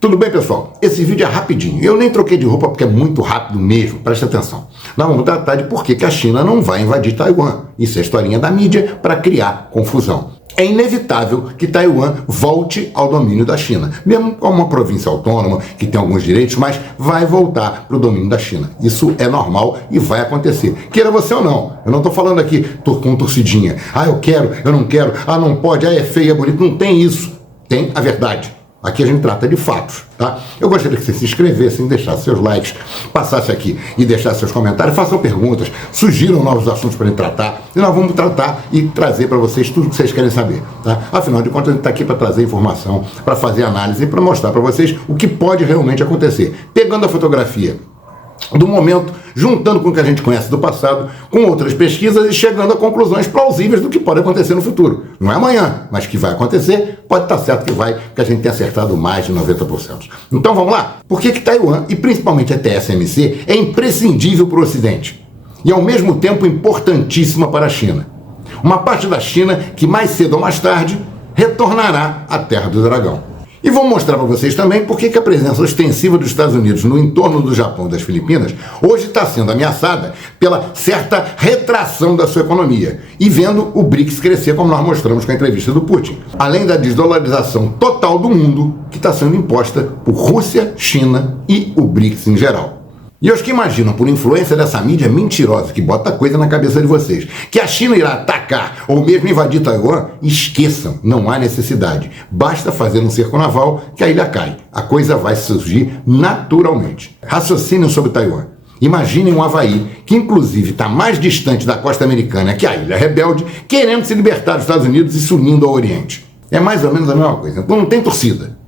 Tudo bem, pessoal? Esse vídeo é rapidinho. Eu nem troquei de roupa porque é muito rápido mesmo. Preste atenção. Nós vamos tratar de por que a China não vai invadir Taiwan. Isso é historinha da mídia para criar confusão. É inevitável que Taiwan volte ao domínio da China. Mesmo como uma província autônoma que tem alguns direitos, mas vai voltar para o domínio da China. Isso é normal e vai acontecer. Queira você ou não. Eu não estou falando aqui com torcidinha. Ah, eu quero, eu não quero. Ah, não pode. Ah, é feio, é bonito. Não tem isso. Tem a verdade. Aqui a gente trata de fatos, tá? Eu gostaria que vocês se inscrevessem, deixassem seus likes, passassem aqui e deixassem seus comentários, façam perguntas, sugiram novos assuntos para a gente tratar, e nós vamos tratar e trazer para vocês tudo o que vocês querem saber, tá? Afinal de contas, a gente está aqui para trazer informação, para fazer análise e para mostrar para vocês o que pode realmente acontecer. Pegando a fotografia do momento, juntando com o que a gente conhece do passado, com outras pesquisas e chegando a conclusões plausíveis do que pode acontecer no futuro. Não é amanhã, mas que vai acontecer, pode estar certo que vai, porque a gente tem acertado mais de 90%. Então vamos lá? Por que Taiwan, e principalmente a TSMC, é imprescindível para o Ocidente? E ao mesmo tempo importantíssima para a China. Uma parte da China que mais cedo ou mais tarde retornará à Terra do Dragão. E vou mostrar para vocês também por que a presença ostensiva dos Estados Unidos no entorno do Japão e das Filipinas hoje está sendo ameaçada pela certa retração da sua economia e vendo o BRICS crescer, como nós mostramos com a entrevista do Putin. Além da desdolarização total do mundo que está sendo imposta por Rússia, China e o BRICS em geral. E os que imaginam, por influência dessa mídia mentirosa que bota coisa na cabeça de vocês, que a China irá atacar ou mesmo invadir Taiwan, esqueçam, não há necessidade. Basta fazer um cerco naval que a ilha cai. A coisa vai surgir naturalmente. Raciocinem sobre Taiwan. Imaginem um Havaí, que inclusive está mais distante da costa americana que a ilha rebelde, querendo se libertar dos Estados Unidos e se unindo ao Oriente. É mais ou menos a mesma coisa. Então não tem torcida.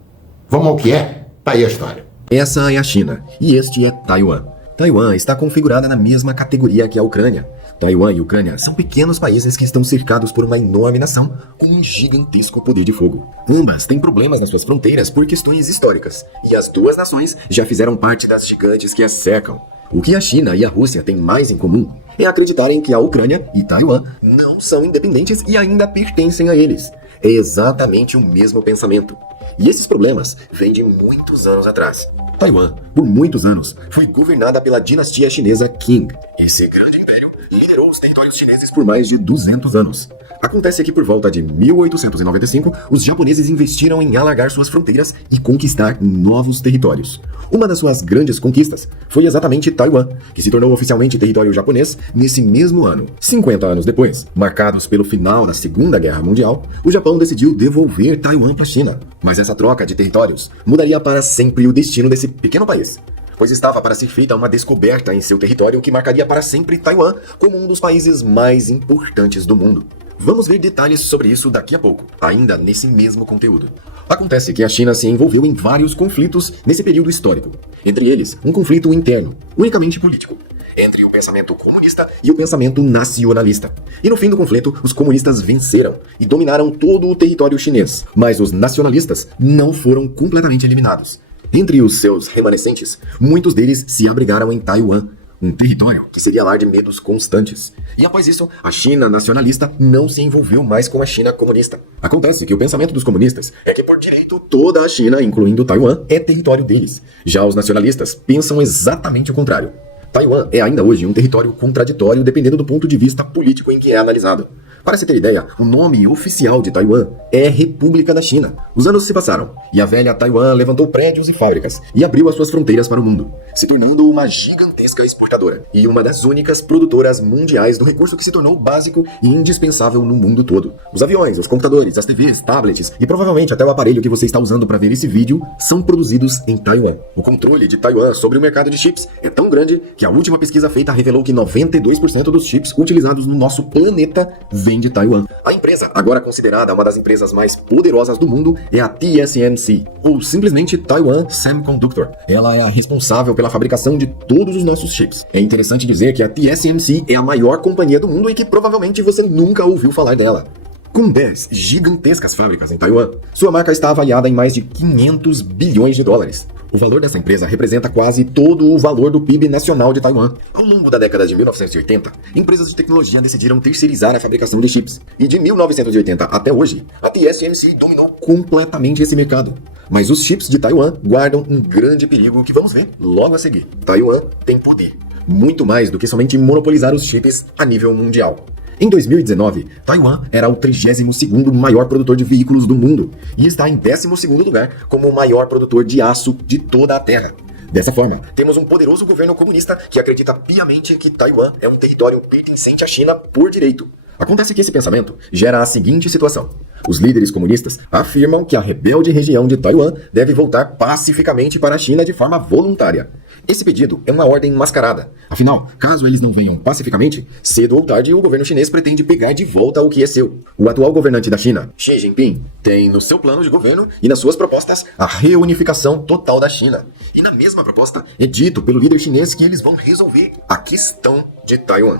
Vamos ao que é? Tá aí a história. Essa é a China, e este é Taiwan. Taiwan está configurada na mesma categoria que a Ucrânia. Taiwan e Ucrânia são pequenos países que estão cercados por uma enorme nação com um gigantesco poder de fogo. Ambas têm problemas nas suas fronteiras por questões históricas, e as duas nações já fizeram parte das gigantes que as cercam. O que a China e a Rússia têm mais em comum é acreditarem que a Ucrânia e Taiwan não são independentes e ainda pertencem a eles. É exatamente o mesmo pensamento. E esses problemas vêm de muitos anos atrás. Taiwan, por muitos anos, foi governada pela dinastia chinesa Qing. Esse grande império liderou os territórios chineses por mais de 200 anos. Acontece que por volta de 1895, os japoneses investiram em alargar suas fronteiras e conquistar novos territórios. Uma das suas grandes conquistas foi exatamente Taiwan, que se tornou oficialmente território japonês nesse mesmo ano. 50 anos depois, marcados pelo final da Segunda Guerra Mundial, o Japão decidiu devolver Taiwan para a China. Mas essa troca de territórios mudaria para sempre o destino desse pequeno país, pois estava para ser feita uma descoberta em seu território que marcaria para sempre Taiwan como um dos países mais importantes do mundo. Vamos ver detalhes sobre isso daqui a pouco, ainda nesse mesmo conteúdo. Acontece que a China se envolveu em vários conflitos nesse período histórico. Entre eles, um conflito interno, unicamente político, entre o pensamento comunista e o pensamento nacionalista. E no fim do conflito, os comunistas venceram e dominaram todo o território chinês. Mas os nacionalistas não foram completamente eliminados. Entre os seus remanescentes, muitos deles se abrigaram em Taiwan, um território que seria lar de medos constantes. E após isso, a China nacionalista não se envolveu mais com a China comunista. Acontece que o pensamento dos comunistas é que por direito toda a China, incluindo Taiwan, é território deles. Já os nacionalistas pensam exatamente o contrário. Taiwan é ainda hoje um território contraditório dependendo do ponto de vista político em que é analisado. Para se ter ideia, o nome oficial de Taiwan é República da China. Os anos se passaram, e a velha Taiwan levantou prédios e fábricas, e abriu as suas fronteiras para o mundo, se tornando uma gigantesca exportadora, e uma das únicas produtoras mundiais do recurso que se tornou básico e indispensável no mundo todo. Os aviões, os computadores, as TVs, tablets, e provavelmente até o aparelho que você está usando para ver esse vídeo, são produzidos em Taiwan. O controle de Taiwan sobre o mercado de chips é tão grande que a última pesquisa feita revelou que 92% dos chips utilizados no nosso planeta vem de Taiwan. A empresa, agora considerada uma das empresas mais poderosas do mundo, é a TSMC, ou simplesmente Taiwan Semiconductor. Ela é a responsável pela fabricação de todos os nossos chips. É interessante dizer que a TSMC é a maior companhia do mundo e que provavelmente você nunca ouviu falar dela. Com 10 gigantescas fábricas em Taiwan, sua marca está avaliada em mais de 500 bilhões de dólares. O valor dessa empresa representa quase todo o valor do PIB nacional de Taiwan. Ao longo da década de 1980, empresas de tecnologia decidiram terceirizar a fabricação de chips. E de 1980 até hoje, a TSMC dominou completamente esse mercado. Mas os chips de Taiwan guardam um grande perigo que vamos ver logo a seguir. Taiwan tem poder, muito mais do que somente monopolizar os chips a nível mundial. Em 2019, Taiwan era o 32º maior produtor de veículos do mundo e está em 12º lugar como o maior produtor de aço de toda a Terra. Dessa forma, temos um poderoso governo comunista que acredita piamente que Taiwan é um território pertencente à China por direito. Acontece que esse pensamento gera a seguinte situação. Os líderes comunistas afirmam que a rebelde região de Taiwan deve voltar pacificamente para a China de forma voluntária. Esse pedido é uma ordem mascarada. Afinal, caso eles não venham pacificamente, cedo ou tarde o governo chinês pretende pegar de volta o que é seu. O atual governante da China, Xi Jinping, tem no seu plano de governo e nas suas propostas a reunificação total da China. E na mesma proposta é dito pelo líder chinês que eles vão resolver a questão de Taiwan.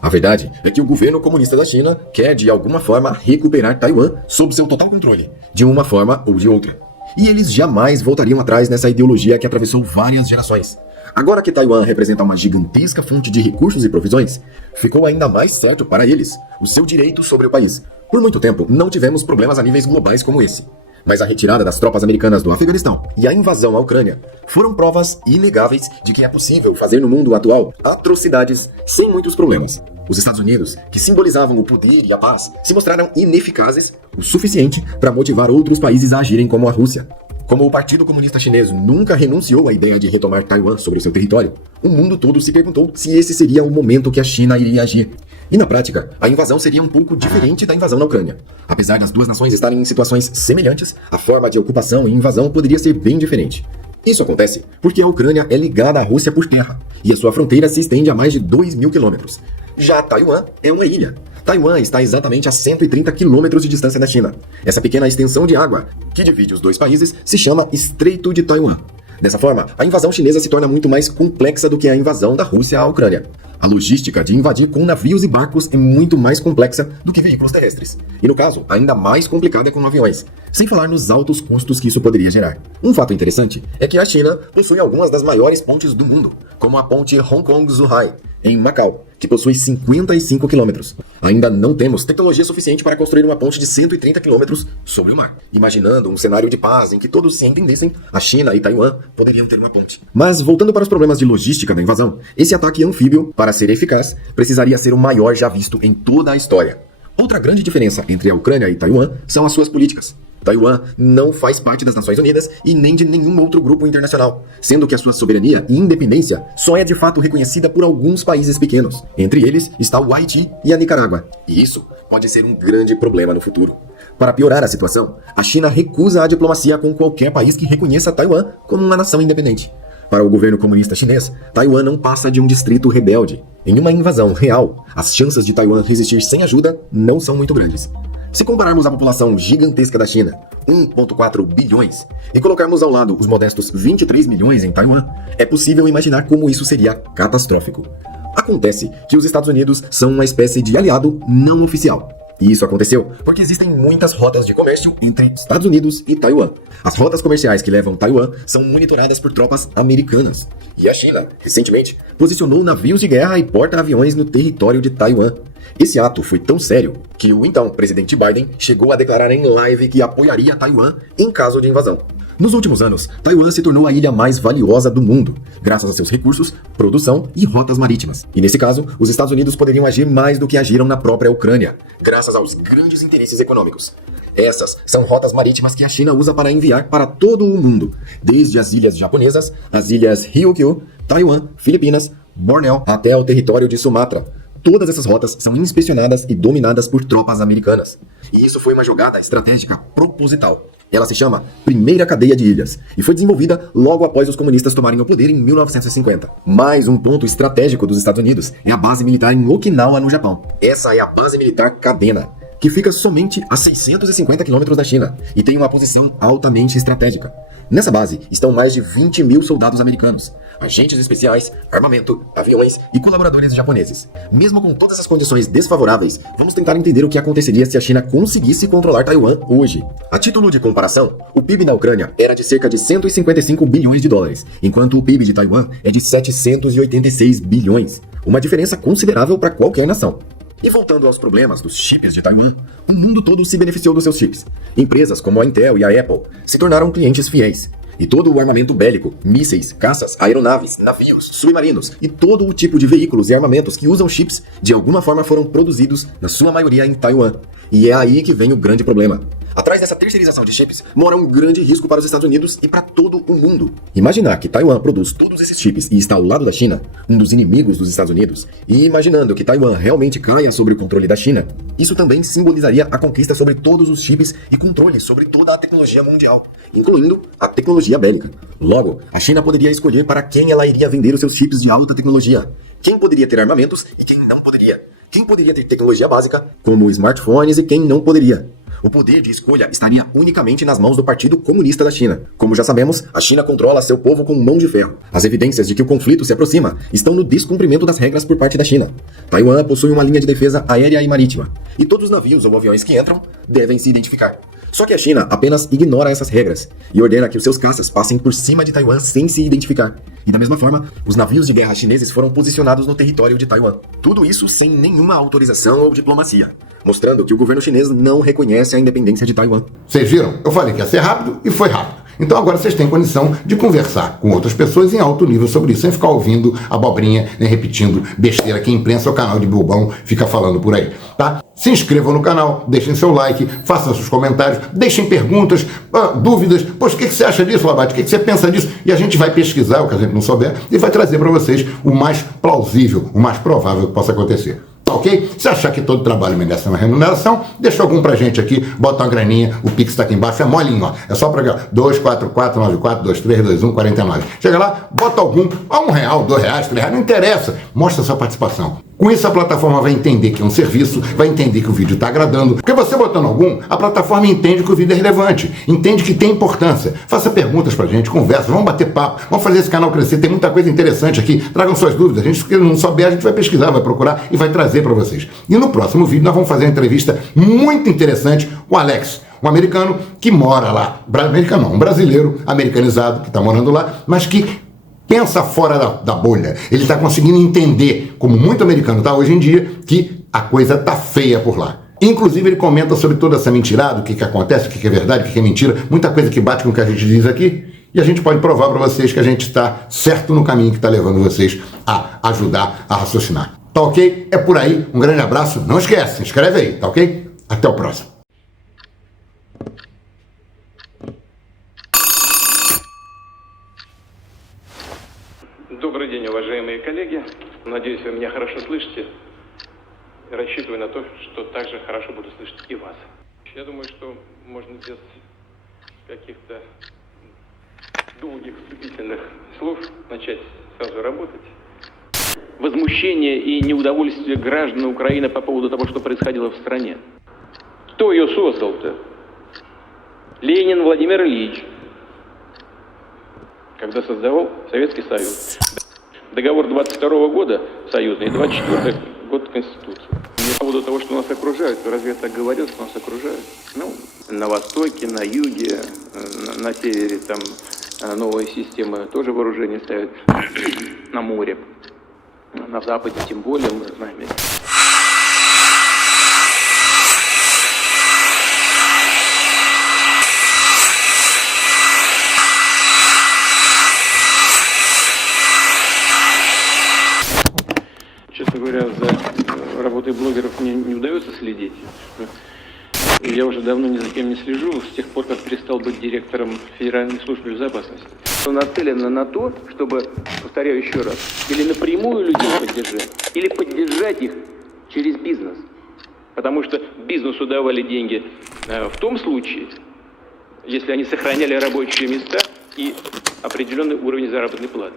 A verdade é que o governo comunista da China quer de alguma forma recuperar Taiwan sob seu total controle, de uma forma ou de outra. E eles jamais voltariam atrás nessa ideologia que atravessou várias gerações. Agora que Taiwan representa uma gigantesca fonte de recursos e provisões, ficou ainda mais certo para eles o seu direito sobre o país. Por muito tempo, não tivemos problemas a níveis globais como esse. Mas a retirada das tropas americanas do Afeganistão e a invasão à Ucrânia foram provas inegáveis de que é possível fazer no mundo atual atrocidades sem muitos problemas. Os Estados Unidos, que simbolizavam o poder e a paz, se mostraram ineficazes o suficiente para motivar outros países a agirem como a Rússia. Como o Partido Comunista Chinês nunca renunciou à ideia de retomar Taiwan sobre o seu território, o mundo todo se perguntou se esse seria o momento que a China iria agir. E na prática, a invasão seria um pouco diferente da invasão na Ucrânia. Apesar das duas nações estarem em situações semelhantes, a forma de ocupação e invasão poderia ser bem diferente. Isso acontece porque a Ucrânia é ligada à Rússia por terra, e a sua fronteira se estende a mais de 2.000 quilômetros. Já Taiwan é uma ilha. Taiwan está exatamente a 130 quilômetros de distância da China. Essa pequena extensão de água, que divide os dois países, se chama Estreito de Taiwan. Dessa forma, a invasão chinesa se torna muito mais complexa do que a invasão da Rússia à Ucrânia. A logística de invadir com navios e barcos é muito mais complexa do que veículos terrestres. E no caso, ainda mais complicada com aviões. Sem falar nos altos custos que isso poderia gerar. Um fato interessante é que a China possui algumas das maiores pontes do mundo, como a ponte Hong Kong-Zhuhai, em Macau, que possui 55 quilômetros. Ainda não temos tecnologia suficiente para construir uma ponte de 130 quilômetros sobre o mar. Imaginando um cenário de paz em que todos se entendessem, a China e Taiwan poderiam ter uma ponte. Mas voltando para os problemas de logística da invasão, esse ataque anfíbio, para ser eficaz, precisaria ser o maior já visto em toda a história. Outra grande diferença entre a Ucrânia e Taiwan são as suas políticas. Taiwan não faz parte das Nações Unidas e nem de nenhum outro grupo internacional, sendo que a sua soberania e independência só é de fato reconhecida por alguns países pequenos. Entre eles está o Haiti e a Nicarágua. E isso pode ser um grande problema no futuro. Para piorar a situação, a China recusa a diplomacia com qualquer país que reconheça Taiwan como uma nação independente. Para o governo comunista chinês, Taiwan não passa de um distrito rebelde. Em uma invasão real, as chances de Taiwan resistir sem ajuda não são muito grandes. Se compararmos a população gigantesca da China, 1,4 bilhões, e colocarmos ao lado os modestos 23 milhões em Taiwan, é possível imaginar como isso seria catastrófico. Acontece que os Estados Unidos são uma espécie de aliado não oficial. E isso aconteceu porque existem muitas rotas de comércio entre Estados Unidos e Taiwan. As rotas comerciais que levam Taiwan são monitoradas por tropas americanas. E a China, recentemente, posicionou navios de guerra e porta-aviões no território de Taiwan. Esse ato foi tão sério que o então presidente Biden chegou a declarar em live que apoiaria Taiwan em caso de invasão. Nos últimos anos, Taiwan se tornou a ilha mais valiosa do mundo, graças a seus recursos, produção e rotas marítimas. E nesse caso, os Estados Unidos poderiam agir mais do que agiram na própria Ucrânia, graças aos grandes interesses econômicos. Essas são rotas marítimas que a China usa para enviar para todo o mundo, desde as ilhas japonesas, as ilhas Ryukyu, Taiwan, Filipinas, Bornéu, até o território de Sumatra. Todas essas rotas são inspecionadas e dominadas por tropas americanas. E isso foi uma jogada estratégica proposital. Ela se chama Primeira Cadeia de Ilhas e foi desenvolvida logo após os comunistas tomarem o poder em 1950. Mais um ponto estratégico dos Estados Unidos é a base militar em Okinawa, no Japão. Essa é a base militar Kadena, que fica somente a 650 quilômetros da China e tem uma posição altamente estratégica. Nessa base estão mais de 20 mil soldados americanos, agentes especiais, armamento, aviões e colaboradores japoneses. Mesmo com todas as condições desfavoráveis, vamos tentar entender o que aconteceria se a China conseguisse controlar Taiwan hoje. A título de comparação, o PIB na Ucrânia era de cerca de 155 bilhões de dólares, enquanto o PIB de Taiwan é de 786 bilhões, uma diferença considerável para qualquer nação. E voltando aos problemas dos chips de Taiwan, o mundo todo se beneficiou dos seus chips. Empresas como a Intel e a Apple se tornaram clientes fiéis. E todo o armamento bélico, mísseis, caças, aeronaves, navios, submarinos e todo o tipo de veículos e armamentos que usam chips, de alguma forma foram produzidos, na sua maioria, em Taiwan. E é aí que vem o grande problema. Atrás dessa terceirização de chips mora um grande risco para os Estados Unidos e para todo o mundo. Imaginar que Taiwan produz todos esses chips e está ao lado da China, um dos inimigos dos Estados Unidos, e imaginando que Taiwan realmente caia sobre o controle da China, isso também simbolizaria a conquista sobre todos os chips e controle sobre toda a tecnologia mundial, incluindo a tecnologia bélica. Logo, a China poderia escolher para quem ela iria vender os seus chips de alta tecnologia, quem poderia ter armamentos e quem não poderia, quem poderia ter tecnologia básica, como smartphones, e quem não poderia. O poder de escolha estaria unicamente nas mãos do Partido Comunista da China. Como já sabemos, a China controla seu povo com mão de ferro. As evidências de que o conflito se aproxima estão no descumprimento das regras por parte da China. Taiwan possui uma linha de defesa aérea e marítima, e todos os navios ou aviões que entram devem se identificar. Só que a China apenas ignora essas regras e ordena que os seus caças passem por cima de Taiwan sem se identificar. E da mesma forma, os navios de guerra chineses foram posicionados no território de Taiwan. Tudo isso sem nenhuma autorização ou diplomacia, mostrando que o governo chinês não reconhece a independência de Taiwan. Vocês viram? Eu falei que ia ser rápido e foi rápido. Então agora vocês têm condição de conversar com outras pessoas em alto nível sobre isso, sem ficar ouvindo abobrinha, nem repetindo besteira que a imprensa ou canal de Bilbão fica falando por aí, tá? Se inscrevam no canal, deixem seu like, façam seus comentários, deixem perguntas, dúvidas. Poxa, o que você acha disso, Labate? O que você pensa disso? E a gente vai pesquisar o que a gente não souber e vai trazer para vocês o mais plausível, o mais provável que possa acontecer. Tá ok? Se achar que todo trabalho merece uma remuneração, deixa algum pra gente aqui, bota uma graninha, o Pix tá aqui embaixo, é molinho, ó. É só pra cá, 244-94-2321-49. Chega lá, bota algum, R$1, R$2, R$3, não interessa, mostra a sua participação. Com isso a plataforma vai entender que é um serviço, vai entender que o vídeo está agradando, porque você botando algum, a plataforma entende que o vídeo é relevante, entende que tem importância. Faça perguntas pra gente, conversa, vamos bater papo, vamos fazer esse canal crescer, tem muita coisa interessante aqui, tragam suas dúvidas, a gente, se não souber, a gente vai pesquisar, vai procurar e vai trazer para vocês. E no próximo vídeo nós vamos fazer uma entrevista muito interessante com o Alex, um americano que mora lá, americano não, um brasileiro americanizado que está morando lá, mas que pensa fora da bolha. Ele está conseguindo entender, como muito americano está hoje em dia, que a coisa tá feia por lá. Inclusive ele comenta sobre toda essa mentirada, o que acontece, o que é verdade, o que é mentira, muita coisa que bate com o que a gente diz aqui, e a gente pode provar para vocês que a gente está certo no caminho que está levando vocês a ajudar a raciocinar. Tá ok? É por aí. Um grande abraço. Não esquece, se inscreve aí, tá ok? Até o próximo. Добрый день, уважаемые коллеги. Надеюсь, вы меня хорошо слышите. Рассчитываю на то, что также хорошо буду слышать и вас. Я думаю, что можно без каких-то долгих вступительных слов начать сразу работать. Возмущение и неудовольствие граждан Украины по поводу того, что происходило в стране. Кто ее создал-то? Ленин Владимир Ильич. Когда создавал Советский Союз. Договор 22 года союзный и 24 год Конституции. По поводу того, что нас окружают, разве я так говорил, что нас окружают? Ну, на востоке, на юге, на севере там новые системы тоже вооружения ставят, на море, на западе тем более, мы знаем. Честно говоря, за работой блогеров мне не удается следить. Я уже давно ни за кем не слежу, с тех пор, как перестал быть директором Федеральной службы безопасности. Нацелено на то, чтобы, повторяю еще раз, или напрямую людей поддержать, или поддержать их через бизнес. Потому что бизнесу давали деньги в том случае, если они сохраняли рабочие места и определенный уровень заработной платы.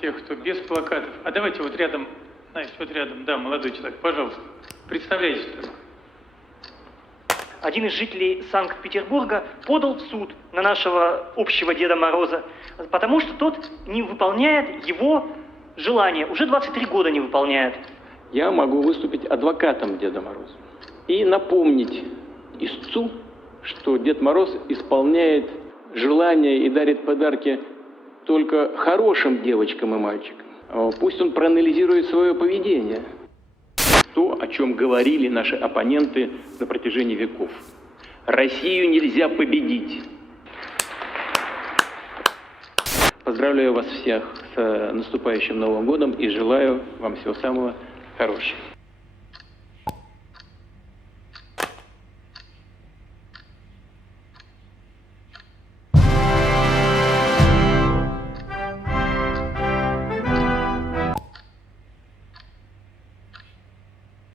Тех, кто без плакатов. А давайте вот рядом, знаете, вот рядом, да, молодой человек, пожалуйста, представляйтесь. один из жителей Санкт-Петербурга подал в суд на нашего общего Деда Мороза, потому что тот не выполняет его желания, уже 23 года не выполняет. Я могу выступить адвокатом Деда Мороза и напомнить истцу, что Дед Мороз исполняет желания и дарит подарки только хорошим девочкам и мальчикам. Пусть он проанализирует свое поведение. То, о чем говорили наши оппоненты на протяжении веков. Россию нельзя победить. Поздравляю вас всех с наступающим Новым годом и желаю вам всего самого хорошего.